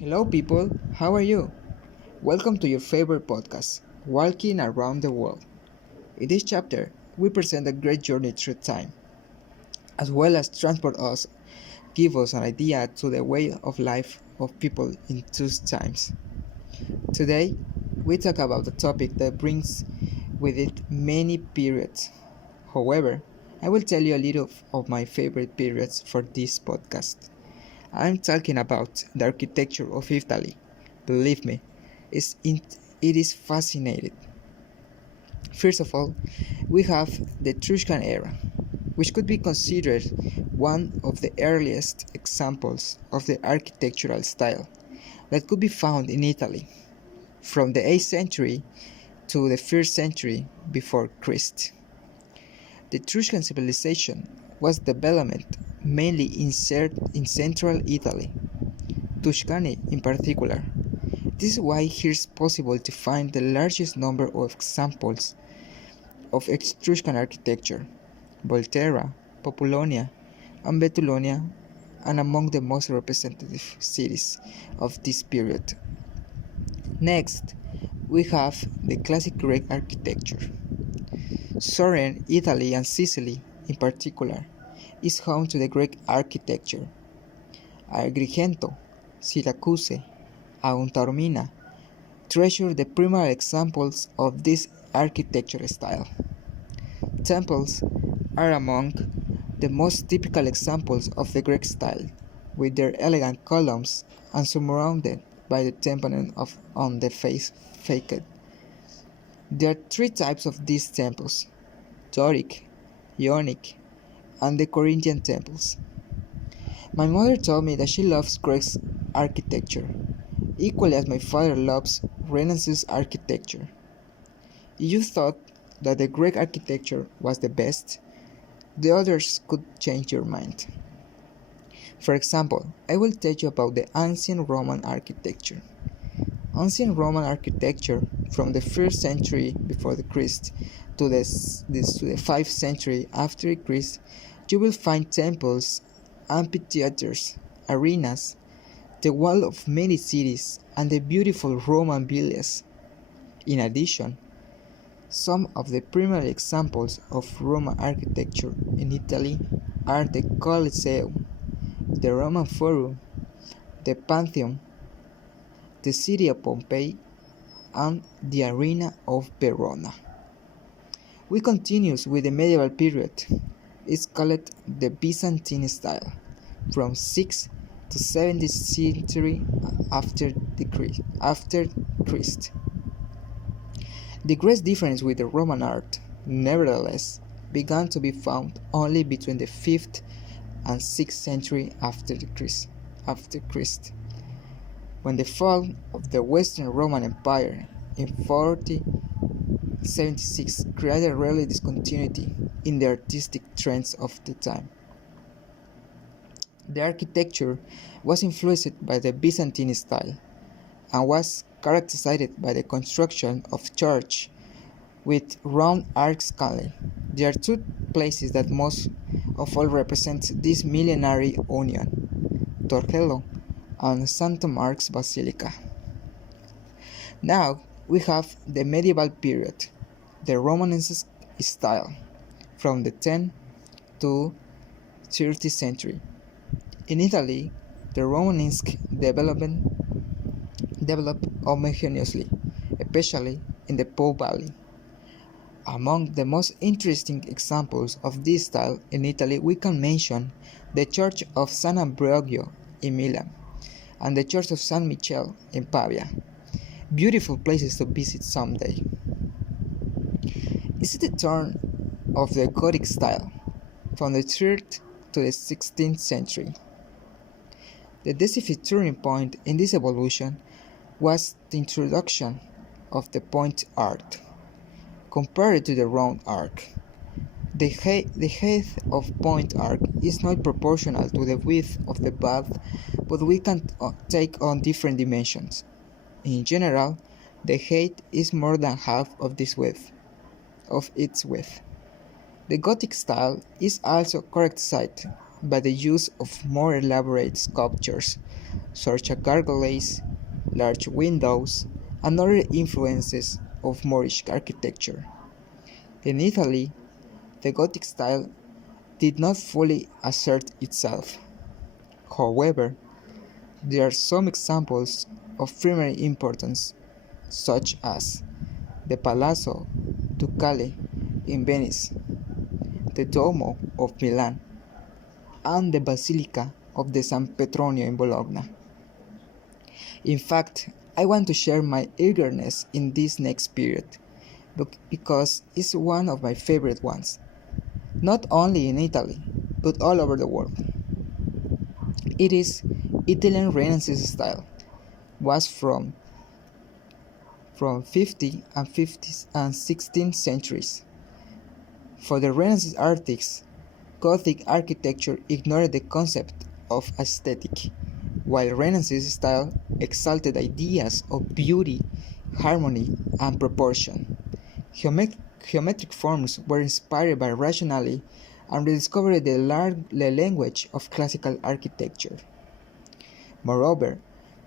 Hello, people. How are you? Welcome to your favorite podcast, Walking Around the World. In this chapter, we present a great journey through time, as well as transport us, give us an idea to the way of life of people in those times. Today, we talk about a topic that brings with it many periods. However, I will tell you a little of my favorite periods for this podcast. I'm talking about the architecture of Italy. Believe me, it is fascinating. First of all, we have the Etruscan era, which could be considered one of the earliest examples of the architectural style that could be found in Italy, from the 8th century to the 1st century before Christ. The Etruscan civilization was developed mainly in central Italy, Tuscany in particular. This is why here is possible to find the largest number of examples of Etruscan architecture: Volterra, Populonia, and Betulonia, and among the most representative cities of this period. Next, we have the classic Greek architecture. Southern Italy and Sicily, in particular, is home to the Greek architecture. Agrigento, Syracuse, and Taormina treasure the primary examples of this architecture style. Temples are among the most typical examples of the Greek style, with their elegant columns and surrounded by the tympanum on the facade. There are three types of these temples: Doric, Ionic, and the Corinthian temples. My mother told me that she loves Greek architecture, equally as my father loves Renaissance architecture. If you thought that the Greek architecture was the best, the others could change your mind. For example, I will tell you about the ancient Roman architecture. Ancient Roman architecture from the 1st century before the Christ to the 5th century after Christ, you will find temples, amphitheaters, arenas, the wall of many cities, and the beautiful Roman villas. In addition, some of the primary examples of Roman architecture in Italy are the Colosseum, the Roman Forum, the Pantheon, the city of Pompeii, and the Arena of Verona. We continue with the medieval period. It's called the Byzantine style, from 6th to 7th century after Christ. The great difference with the Roman art, nevertheless, began to be found only between the 5th and 6th century after Christ, when the fall of the Western Roman Empire in 4076 created a real discontinuity in the artistic trends of the time. The architecture was influenced by the Byzantine style and was characterized by the construction of churches with round arch scaling. There are two places that most of all represent this millenary union: Torcello and St. Mark's Basilica. Now we have the medieval period, the Romanesque style, from the 10th to 30th century. In Italy, the Romanesque developed homogeneously, especially in the Po Valley. Among the most interesting examples of this style in Italy, we can mention the Church of San Ambrogio in Milan and the Church of San Michele in Pavia. Beautiful places to visit someday. It's the turn of the Gothic style, from the 3rd to the 16th century. The decisive turning point in this evolution was the introduction of the point arch, compared to the round arch. The height of point arch is not proportional to the width of the bath, but we can take on different dimensions. In general, the height is more than half of its width. The Gothic style is also characterized by the use of more elaborate sculptures, such as gargoyles, large windows, and other influences of Moorish architecture. In Italy, the Gothic style did not fully assert itself. However, there are some examples of primary importance, such as the Palazzo Ducale in Venice, the Duomo of Milan, and the Basilica of the San Petronio in Bologna. In fact, I want to share my eagerness in this next period because it's one of my favorite ones, not only in Italy, but all over the world. It is Italian Renaissance style, was from 50 and 50 and 16th centuries. For the Renaissance artists, Gothic architecture ignored the concept of aesthetic, while Renaissance style exalted ideas of beauty, harmony, and proportion. Geometric forms were inspired by rationality and rediscovered the language of classical architecture. Moreover,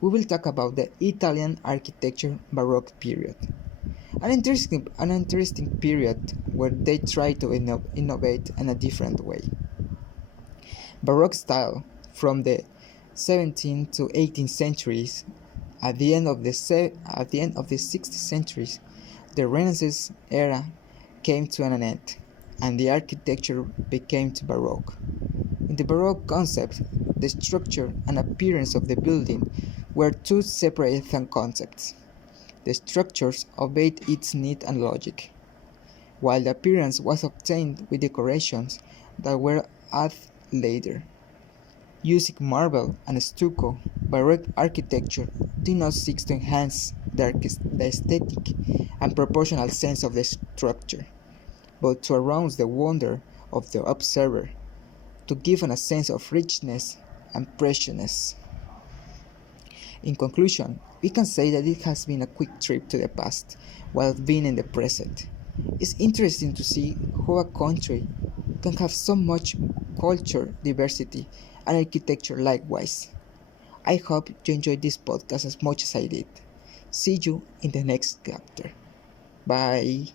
we will talk about the Italian architecture Baroque period, an interesting period where they try to innovate in a different way. Baroque style from the 17th to 18th centuries. At the end of the 16th centuries, the Renaissance era came to an end, and the architecture became Baroque. In the Baroque concept, the structure and appearance of the building were two separate concepts. The structures obeyed its need and logic, while the appearance was obtained with decorations that were added later. Using marble and stucco, Baroque architecture did not seek to enhance the aesthetic and proportional sense of the structure, but to arouse the wonder of the observer, to give a sense of richness and preciousness. In conclusion, we can say that it has been a quick trip to the past while being in the present. It's interesting to see how a country can have so much culture diversity and architecture likewise. I hope you enjoyed this podcast as much as I did. See you in the next chapter. Bye.